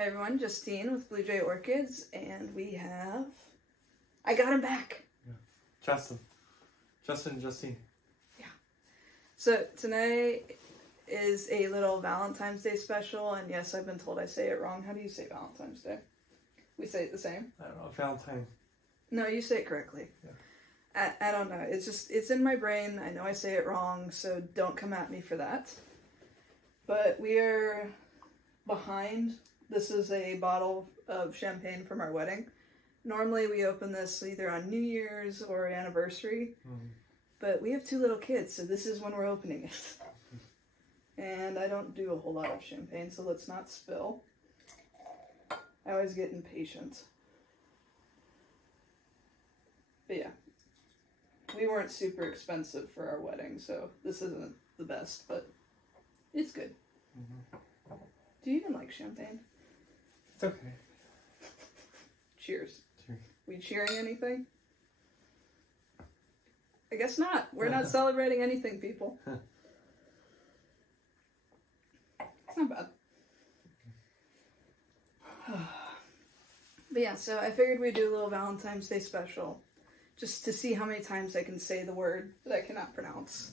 Hi everyone, Justine with Blue Jay Orchids, and I got him back! Yeah. Justine. Yeah. So tonight is a little Valentine's Day special, and yes, I've been told I say it wrong. How do you say Valentine's Day? We say it the same? I don't know, Valentine. No, you say it correctly. Yeah. I don't know, it's in my brain. I know I say it wrong, so don't come at me for that. But we are behind. This is a bottle of champagne from our wedding. Normally we open this either on New Year's or anniversary, but we have 2 little kids, so this is when we're opening it. And I don't do a whole lot of champagne, so let's not spill. I always get impatient. But yeah, we weren't super expensive for our wedding, so this isn't the best, but it's good. Do you even like champagne? It's okay. Cheers. Cheers. We cheering anything? I guess not. We're not celebrating anything, people. It's not bad. But yeah, so I figured we'd do a little Valentine's Day special, just to see how many times I can say the word that I cannot pronounce.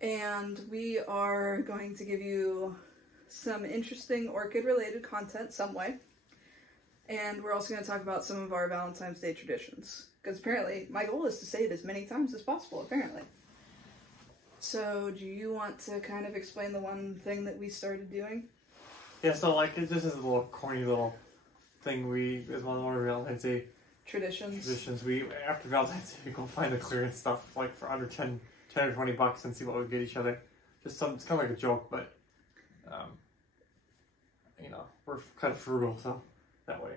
And we are going to give you some interesting orchid-related content some way. And we're also going to talk about some of our Valentine's Day traditions. Because apparently, my goal is to say it as many times as possible, apparently. So, do you want to kind of explain the one thing that we started doing? Yeah, so like, this is a little corny little thing is one of our Valentine's Day Traditions. After Valentine's Day, we go find the clearance stuff, like for under 10 or 20 bucks and see what we get each other. It's kind of like a joke, but, you know, we're kind of frugal, so that way.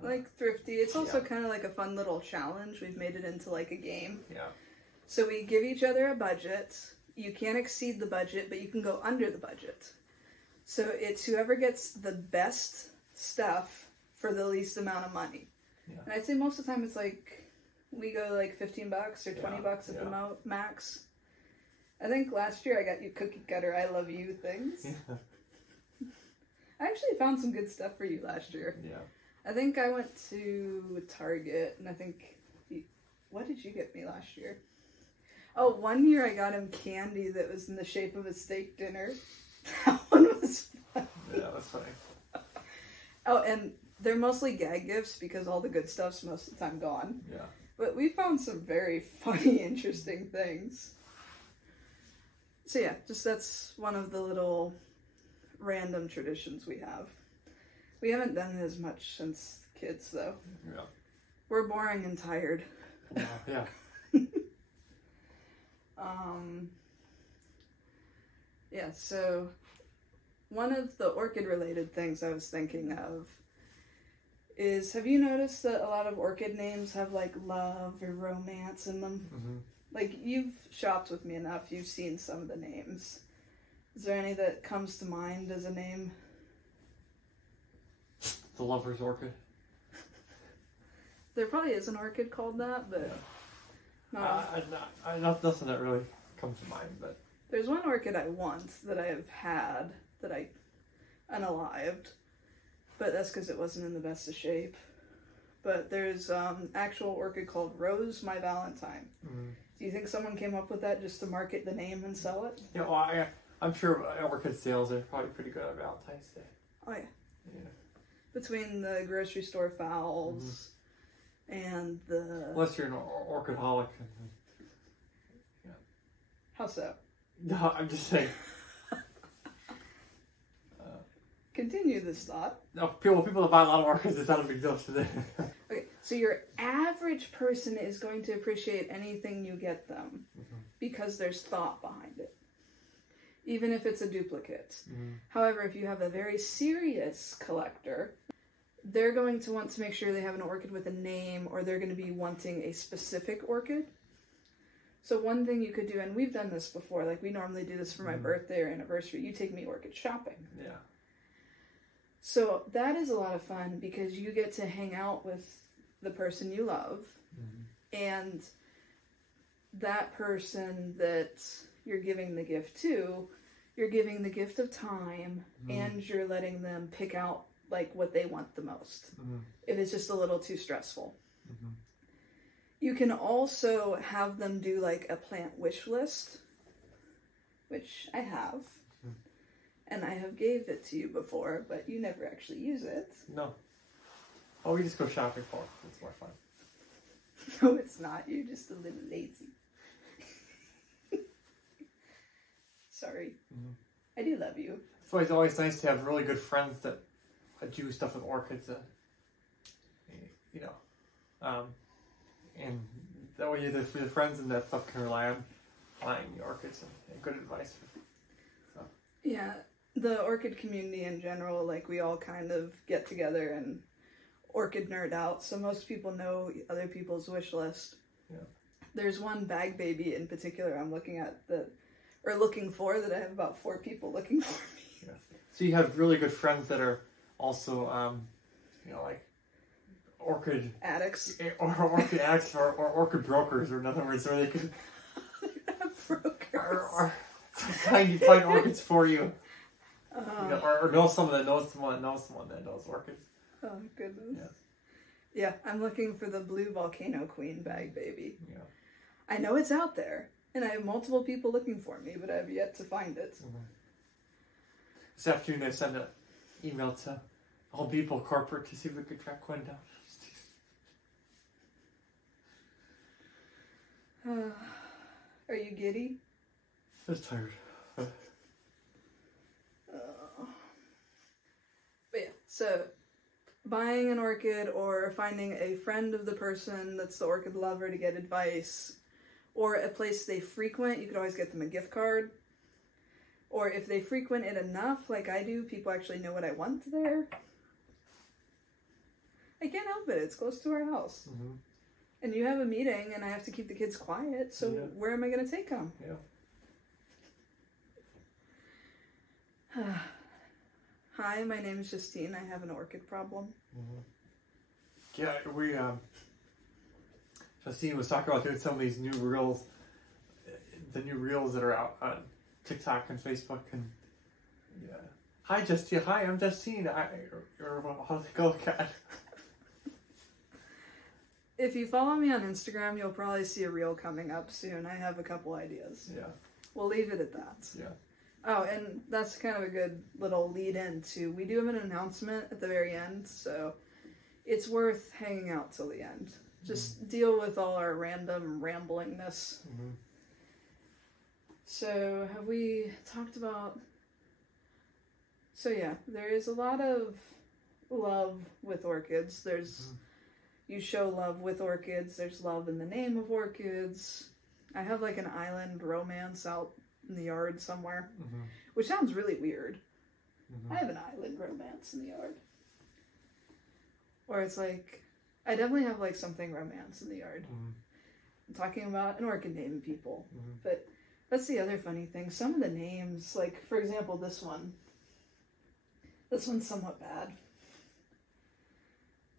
Like thrifty. It's also kind of like a fun little challenge. We've made it into like a game. Yeah. So we give each other a budget. You can't exceed the budget, but you can go under the budget. So it's whoever gets the best stuff for the least amount of money. Yeah. And I'd say most of the time it's like, we go like 15 bucks or 20 bucks at the max. I think last year I got you cookie cutter I love you things. Yeah. I actually found some good stuff for you last year. Yeah. I think I went to Target, and I think... What did you get me last year? Oh, one year I got him candy that was in the shape of a steak dinner. That one was funny. Yeah, that's funny. Oh, and they're mostly gag gifts because all the good stuff's most of the time gone. Yeah. But we found some very funny, interesting things. So yeah, that's one of the little random traditions we have. We haven't done it as much since kids, though. Yeah. We're boring and tired. Yeah. Yeah, so one of the orchid-related things I was thinking of is, have you noticed that a lot of orchid names have, like, love or romance in them? Mm-hmm. Like, you've shopped with me enough, you've seen some of the names. Is there any that comes to mind as a name? The Lover's Orchid. There probably is an orchid called that, but... No. Nothing that really comes to mind, but... There's one orchid I want that I have had that I unalived, but that's because it wasn't in the best of shape. But there's actual orchid called Rose My Valentine. Mm-hmm. Do you think someone came up with that just to market the name and sell it? Yeah, well, I'm sure orchid sales are probably pretty good on Valentine's Day. Oh, yeah. Yeah. Between the grocery store fowls and the... Unless you're an orchidholic. Yeah. How so? No, I'm just saying. Continue this thought. No, people that buy a lot of orchids, it's not a big deal today. Okay, so your average person is going to appreciate anything you get them because there's thought behind it, even if it's a duplicate. However, if you have a very serious collector, they're going to want to make sure they have an orchid with a name, or they're going to be wanting a specific orchid. So one thing you could do, and we've done this before, like we normally do this for my birthday or anniversary, you take me orchid shopping. Yeah. So that is a lot of fun because you get to hang out with the person you love, and that person that you're giving the gift to, you're giving the gift of time, and you're letting them pick out like what they want the most. If it's just a little too stressful. You can also have them do like a plant wish list, which I have. And I have gave it to you before, but you never actually use it. No. Oh, we just go shopping for it. It's more fun. No, it's not. You're just a little lazy. Sorry. I do love you. It's always nice to have really good friends that do stuff with orchids. You know. And that way the friends and that stuff can rely on buying the orchids and good advice. So. Yeah. The orchid community in general, like we all kind of get together and orchid nerd out, so most people know other people's wish list. Yeah. There's one bag baby in particular I'm looking for that I have about 4 people looking for me. Yeah. So you have really good friends that are also, you know, like orchid addicts, or orchid addicts, or orchid brokers, or in other words, where they can brokers. Or find orchids for you. You know, or know someone that knows someone that knows someone that knows orchids. Oh, goodness. Yeah, I'm looking for the blue volcano queen bag baby. Yeah. I know it's out there, and I have multiple people looking for me, but I've yet to find it. This afternoon I sent an email to Home Depot corporate to see if we could track one down. Are you giddy? Just tired. But yeah, so buying an orchid or finding a friend of the person that's the orchid lover to get advice, or a place they frequent, you could always get them a gift card. Or if they frequent it enough, like I do, people actually know what I want there. I can't help it, it's close to our house. And you have a meeting and I have to keep the kids quiet, so where am I going to take them? Hi, my name is Justine. I have an orchid problem. Yeah, Justine was talking about doing some of these new reels, the new reels that are out on TikTok and Facebook, and hi Justine, hi, I'm Justine. How's it go, cat? If you follow me on Instagram, you'll probably see a reel coming up soon. I have a couple ideas. Yeah. We'll leave it at that. Yeah. Oh, and that's kind of a good little lead in to, we do have an announcement at the very end, so it's worth hanging out till the end. Just deal with all our random ramblingness. So, have we talked about... So yeah, there is a lot of love with orchids. There's... You show love with orchids. There's love in the name of orchids. I have like an island romance out in the yard somewhere, which sounds really weird. I have an island romance in the yard. Or it's like, I definitely have like something romance in the yard. I'm talking about an orchid naming people. But that's the other funny thing. Some of the names, like for example, this one. This one's somewhat bad.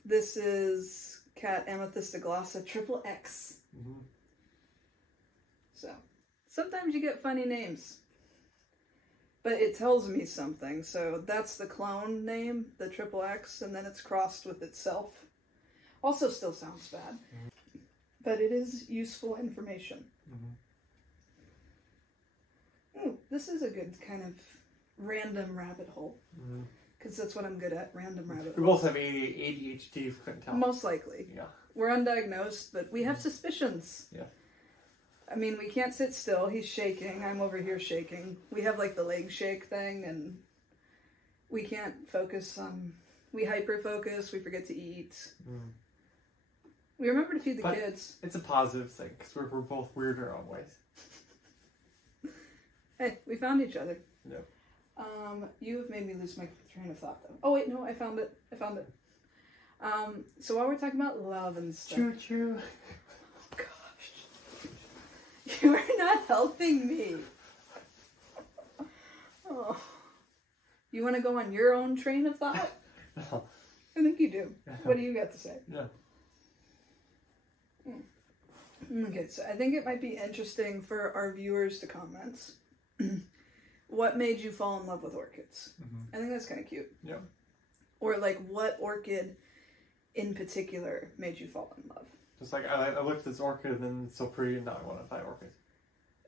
This is Cat Amethystoglossa Triple X. So, sometimes you get funny names. But it tells me something. So that's the clone name, the Triple X, and then it's crossed with itself. Also still sounds bad. But it is useful information. Ooh, this is a good kind of random rabbit hole. Because that's what I'm good at, random rabbit holes. We both have ADHD, if you couldn't tell. Most likely. Yeah. We're undiagnosed, but we have suspicions. Yeah. I mean, we can't sit still. He's shaking. I'm over here shaking. We have like the leg shake thing, and we can't focus on... We hyper-focus. We forget to eat. We remember to feed the kids. It's a positive thing, because we're both weird in our own ways. Hey, we found each other. Yep. You have made me lose my train of thought, though. Oh, wait, no, I found it. So while we're talking about love and stuff... Choo-choo. Oh, gosh. You are not helping me. Oh. You want to go on your own train of thought? No. I think you do. What do you got to say? No. Okay, so I think it might be interesting for our viewers to comment. What made you fall in love with orchids? I think that's kind of cute. Yeah. Or like what orchid in particular made you fall in love? Just like I looked at this orchid and then it's so pretty and now I want to buy orchids.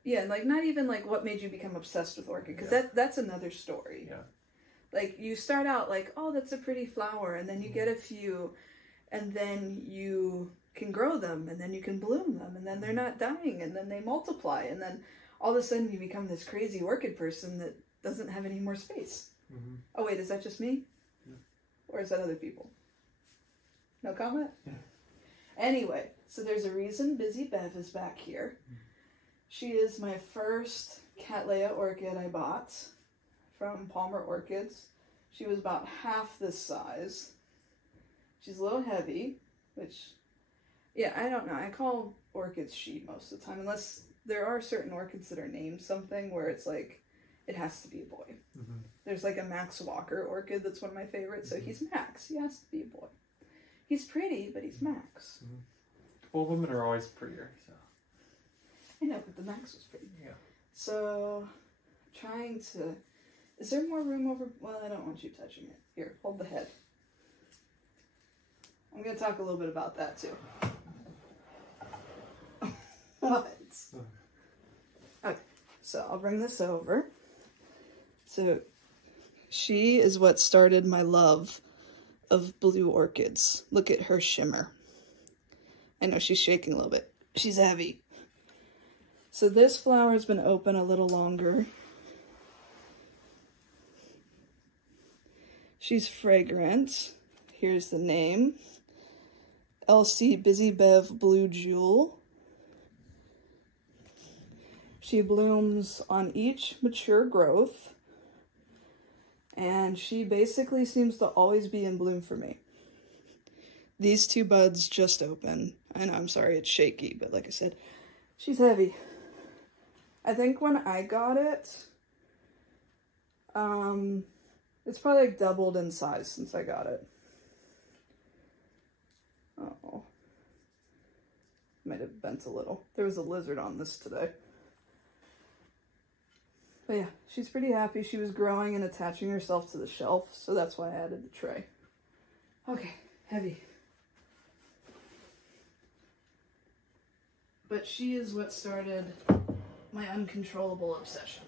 Yeah, and like not even like what made you become obsessed with orchid, because that's another story. Yeah. Like you start out like, oh, that's a pretty flower, and then you get a few, and then you can grow them, and then you can bloom them, and then they're not dying, and then they multiply, and then all of a sudden you become this crazy orchid person that doesn't have any more space. Mm-hmm. Oh wait, is that just me? Yeah. Or is that other people? No comment? Yeah. Anyway, so there's a reason Busy Bev is back here. She is my first Cattleya orchid I bought from Palmer Orchids. She was about half this size. She's a little heavy, which, yeah, I don't know. I call orchids she most of the time, unless there are certain orchids that are named something where it's like, it has to be a boy. Mm-hmm. There's like a Max Walker orchid that's one of my favorites, so he's Max. He has to be a boy. He's pretty, but he's Max. Mm-hmm. Well, women are always prettier, so. I know, but the Max was pretty. Yeah. So, trying to... Is there more room over... Well, I don't want you touching it. Here, hold the head. I'm going to talk a little bit about that, too. What? Okay, so I'll bring this over. So, she is what started my love of blue orchids. Look at her shimmer. I know she's shaking a little bit. She's heavy. So this flower has been open a little longer. She's fragrant. Here's the name. LC Busy Bev Blue Jewel. She blooms on each mature growth. And she basically seems to always be in bloom for me. These two buds just open. I know, I'm sorry, it's shaky, but like I said, she's heavy. I think when I got it, it's probably like doubled in size since I got it. Uh-oh. Might have bent a little. There was a lizard on this today. But yeah, she's pretty happy. She was growing and attaching herself to the shelf, so that's why I added the tray. Okay, heavy. But she is what started my uncontrollable obsession.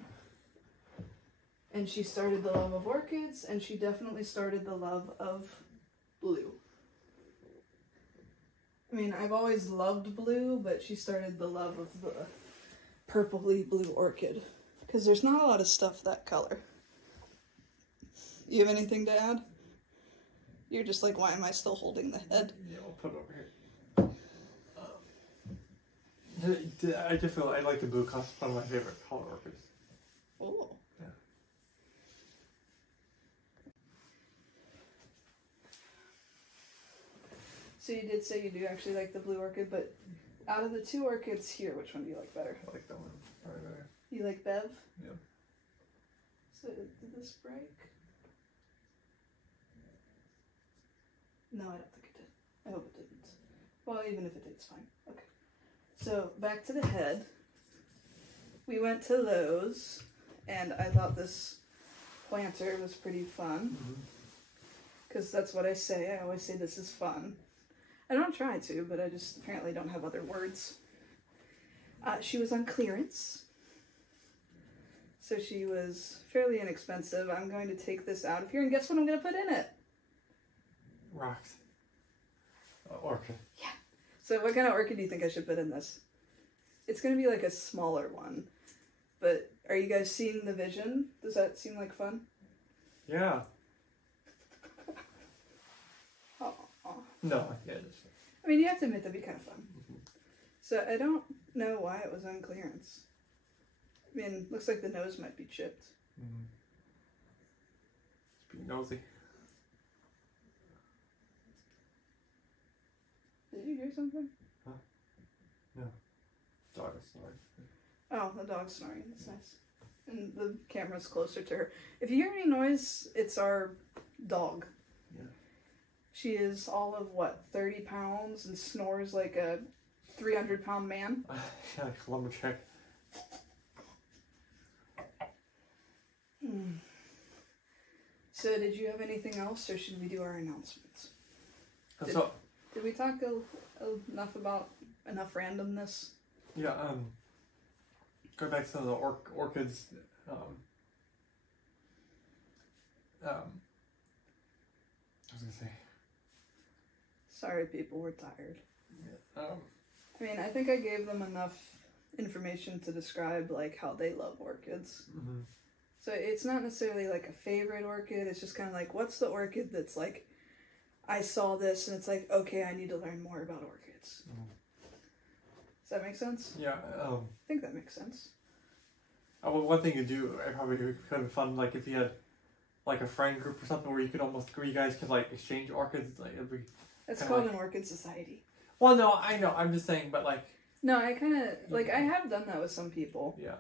And she started the love of orchids, and she definitely started the love of blue. I mean, I've always loved blue, but she started the love of the purpley blue orchid. Because there's not a lot of stuff that color. You have anything to add? You're just like, why am I still holding the head? Yeah, I'll put it over here. I just feel I like the blue because it's one of my favorite color orchids. Oh. Yeah. So you did say you do actually like the blue orchid, but out of the two orchids here, which one do you like better? I like that one probably better. You like Bev? Yeah. So did this break? No, I don't think it did. I hope it didn't. Well, even if it did, it's fine. Okay. So back to the head. We went to Lowe's, and I thought this planter was pretty fun. Because that's what I say. I always say this is fun. I don't try to, but I just apparently don't have other words. She was on clearance. So she was fairly inexpensive. I'm going to take this out of here, and guess what I'm going to put in it? Rocks. Orchid. Yeah. So what kind of orchid do you think I should put in this? It's going to be like a smaller one. But are you guys seeing the vision? Does that seem like fun? Yeah. Oh. No, yeah, it is. I mean, you have to admit that'd be kind of fun. So I don't know why it was on clearance. I mean, looks like the nose might be chipped. It's being nosy. Did you hear something? Huh? No. Dog is snoring. Oh, the dog's snoring. That's nice. And the camera's closer to her. If you hear any noise, it's our dog. Yeah. She is all of, what, 30 pounds and snores like a 300-pound man? Yeah, like a lumberjack. So So did you have anything else, or should we do our announcements? Did we talk enough about enough randomness? Yeah, going back to some of the orchids, I was gonna say. Sorry, people, we're tired. Yeah, I mean, I think I gave them enough information to describe, like, how they love orchids. Mm-hmm. So it's not necessarily, like, a favorite orchid. It's just kind of like, what's the orchid that's, like, I saw this and it's like, okay, I need to learn more about orchids. Mm-hmm. Does that make sense? Yeah. I think that makes sense. Well, one thing you do, I probably do, could be fun, like, if you had, like, a friend group or something where you guys could, like, exchange orchids, like, it'd be... It's called an orchid society. Well, no, I know, I'm just saying, but, like... No, I kind of, like, I have done that with some people. Yeah.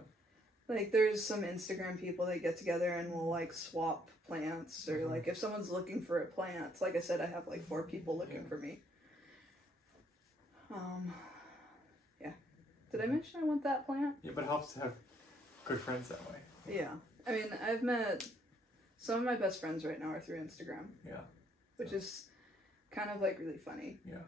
Like, there's some Instagram people that get together and will, like, swap plants, or, like, if someone's looking for a plant, like I said, I have, like, 4 people looking for me. Yeah. Did I mention I want that plant? Yeah, but it helps to have good friends that way. Yeah. I mean, I've met... Some of my best friends right now are through Instagram. Yeah. Which is kind of, like, really funny. Yeah.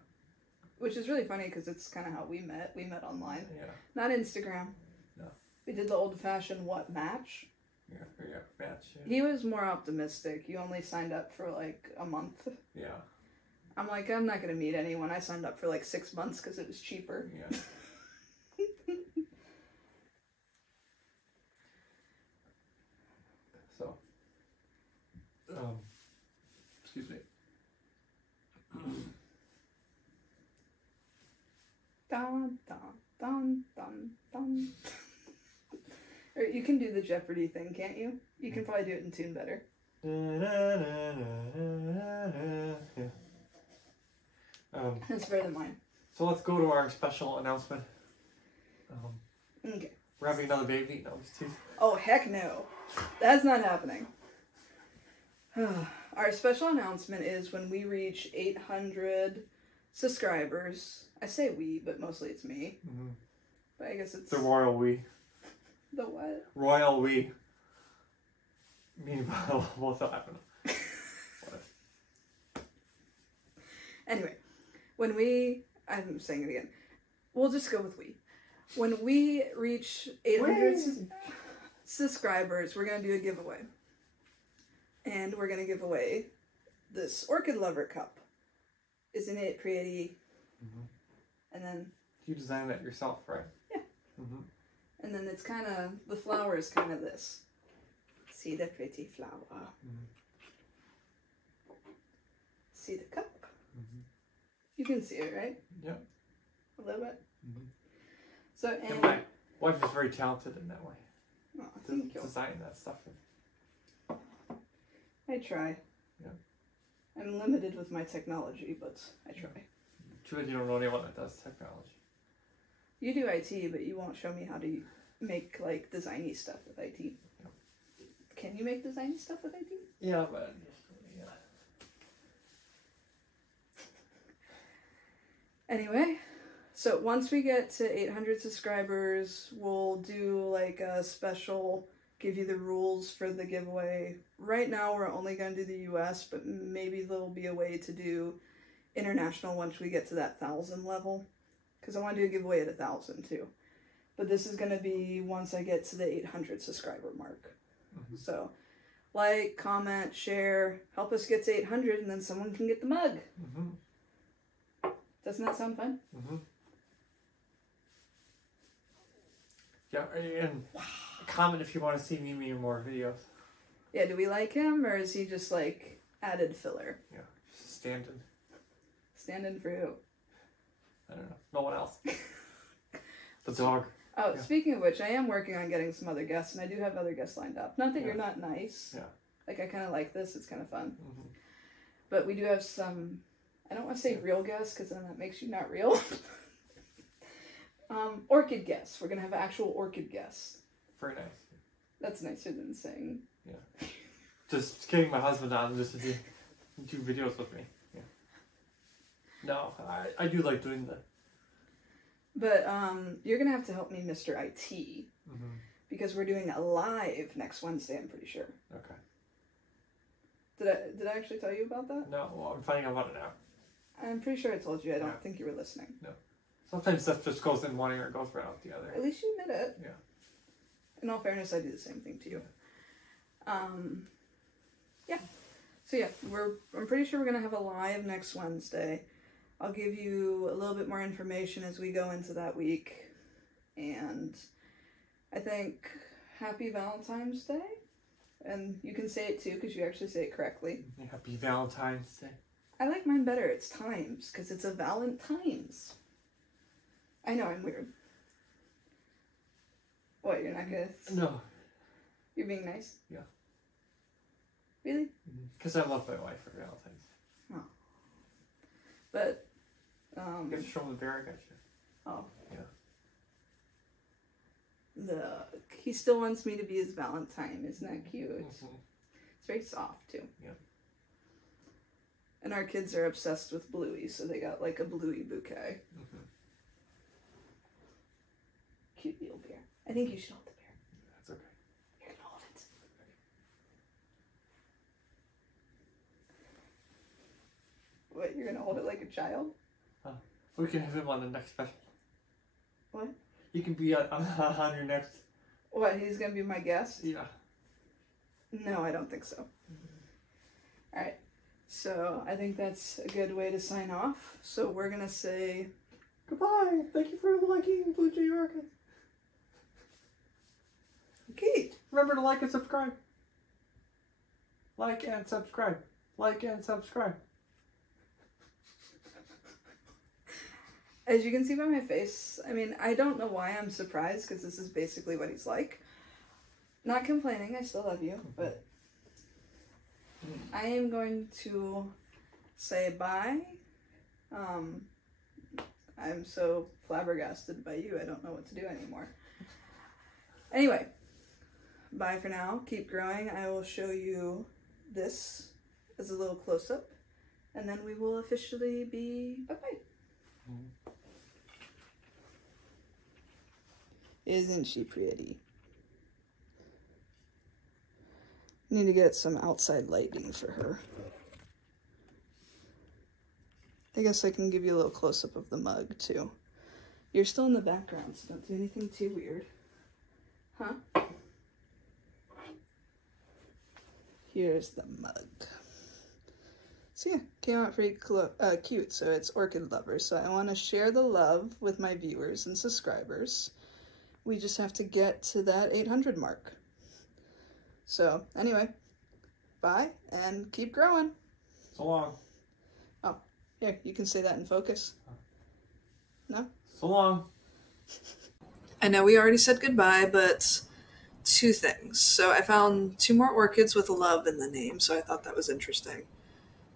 Which is really funny because it's kind of how we met. We met online. Yeah. Not Instagram. No. We did the old-fashioned match? Yeah, match. Yeah. He was more optimistic. You only signed up for, like, a month. Yeah. I'm like, I'm not going to meet anyone. I signed up for, like, 6 months because it was cheaper. Yeah. So, excuse me. Dun, dun, dun, dun, dun. Or you can do the Jeopardy thing, can't you? You can probably do it in tune better. Yeah. That's better than mine. So let's go to our special announcement. Okay. We're having another baby. No, just teasing. Oh, heck no. That's not happening. Our special announcement is when we reach 800 subscribers. I say we, but mostly it's me. Mm-hmm. But I guess it's... The royal we. The what? Royal we. Meanwhile, what's that happen? Anyway, when we... I'm saying it again. We'll just go with we. When we reach 800 subscribers, we're going to do a giveaway. And we're going to give away this Orchid Lover cup. Isn't it pretty? Mm-hmm. And then... You designed that yourself, right? Yeah. Mm-hmm. And then it's kind of... The flower is kind of this. See the pretty flower. Mm-hmm. See the cup. Mm-hmm. You can see it, right? Yep. A little bit. Mm-hmm. So, and my wife is very talented in that way. Oh, thank you. Designing that stuff. I try. Yeah. I'm limited with my technology, but I try. Too bad you don't know anyone that does technology. You do IT, but you won't show me how to make, like, designy stuff with IT. Yeah. Can you make designy stuff with IT? Yeah, but... Yeah. Anyway, so once we get to 800 subscribers, we'll do, like, a special... Give you the rules for the giveaway. Right now, we're only going to do the US, but maybe there'll be a way to do international once we get to that 1,000 level. Because I want to do a giveaway at 1,000 too. But this is going to be once I get to the 800 subscriber mark. Mm-hmm. So, like, comment, share, help us get to 800, and then someone can get the mug. Mm-hmm. Doesn't that sound fun? Mm-hmm. Yeah, and comment if you want to see me make more videos. Yeah, do we like him, or is he just, like, added filler? Yeah, stand-in. Stand-in for who? I don't know. No one else. The dog. Oh, yeah. Speaking of which, I am working on getting some other guests, and I do have other guests lined up. Not that you're not nice. Yeah. Like, I kind of like this. It's kind of fun. Mm-hmm. But we do have some... I don't want to say real guests, because then that makes you not real. Orchid guests. We're going to have actual orchid guests. Very nice. That's nicer than saying... Yeah. Just getting my husband on just to do videos with me. Yeah. No, I do like doing that. But you're going to have to help me, Mr. IT. Mm-hmm. Because we're doing a live next Wednesday, I'm pretty sure. Okay. Did I actually tell you about that? No, well, I'm finding out about it now. I'm pretty sure I told you. I don't think you were listening. No. Sometimes stuff just goes in one ear and goes right out the other. At least you admit it. Yeah. In all fairness, I do the same thing to you. Yeah. So yeah, I'm pretty sure we're gonna have a live next Wednesday. I'll give you a little bit more information as we go into that week. And I think Happy Valentine's Day. And you can say it too, because you actually say it correctly. Happy Valentine's Day. I like mine better. It's times, because it's a Valentine's. I know, I'm weird. What, you're not gonna... No. You're being nice? Yeah. Really? Because I love my wife for Valentine's. Oh. But, You have to show him the bear I got you. Oh. Yeah. He still wants me to be his Valentine. Isn't that cute? Mm-hmm. It's very soft, too. Yeah. And our kids are obsessed with Bluey, so they got like a Bluey bouquet. Mm-hmm. Cute little bear. I think you should hold the bear. That's okay. You're gonna hold it. What, you're gonna hold it like a child? We can have him on the next special. What? He can be on your next... What, he's gonna be my guest? Yeah. No, I don't think so. Mm-hmm. Alright, so I think that's a good way to sign off. So we're gonna say... Goodbye! Thank you for liking Blue Jay Orchid. Okay. Remember to like and subscribe. Like and subscribe. Like and subscribe. As you can see by my face, I mean, I don't know why I'm surprised, because this is basically what he's like. Not complaining, I still love you, but I am going to say bye. I'm so flabbergasted by you, I don't know what to do anymore. Anyway, bye for now. Keep growing. I will show you this as a little close-up, and then we will officially be bye-bye. Isn't she pretty? Need to get some outside lighting for her. I guess I can give you a little close-up of the mug, too. You're still in the background, so don't do anything too weird. Huh? Here's the mug. So yeah, came out pretty cute. So it's Orchid Lovers. So I want to share the love with my viewers and subscribers. We just have to get to that 800 mark. So anyway, bye and keep growing. So long. Oh, here, you can say that in focus. No? So long. I know we already said goodbye, but two things. So I found 2 more orchids with love in the name, so I thought that was interesting.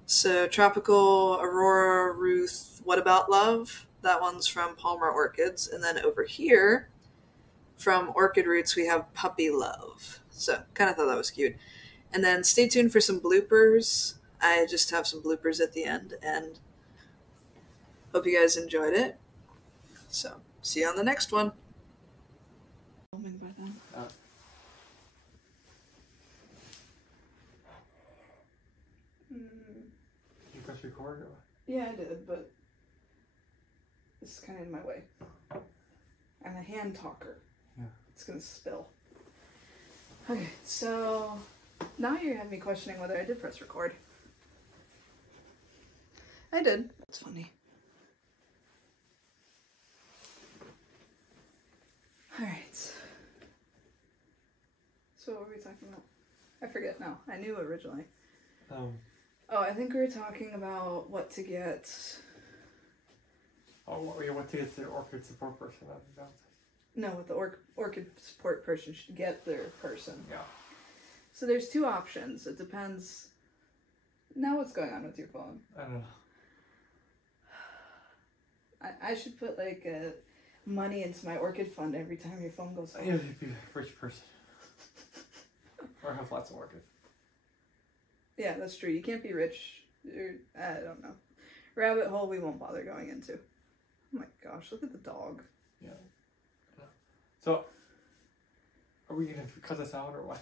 So Tropical Aurora Ruth, What About Love? That one's from Palmer Orchids. And then over here, from Orchid Roots, we have Puppy Love. So kind of thought that was cute. And then stay tuned for some bloopers. I just have some bloopers at the end, and hope you guys enjoyed it. So see you on the next one. You press record? Or? Yeah, I did, but it's kind of in my way. I'm a hand talker. Yeah. It's gonna spill. Okay, so now you have me questioning whether I did press record. I did. That's funny. Alright. So what were we talking about? I forget now. I knew originally. Oh, I think we were talking about what to get. Oh, what to get the orchid support person on Valentine's? No, what the orchid support person should get their person. Yeah. So there's 2 options. It depends. Now what's going on with your phone? I don't know. I should put like money into my orchid fund every time your phone goes off. You have to be a rich person. Or have lots of orchids. Yeah, that's true. You can't be rich. I don't know. Rabbit hole we won't bother going into. Oh my gosh, look at the dog. Yeah. So, are we going to cut this out or what?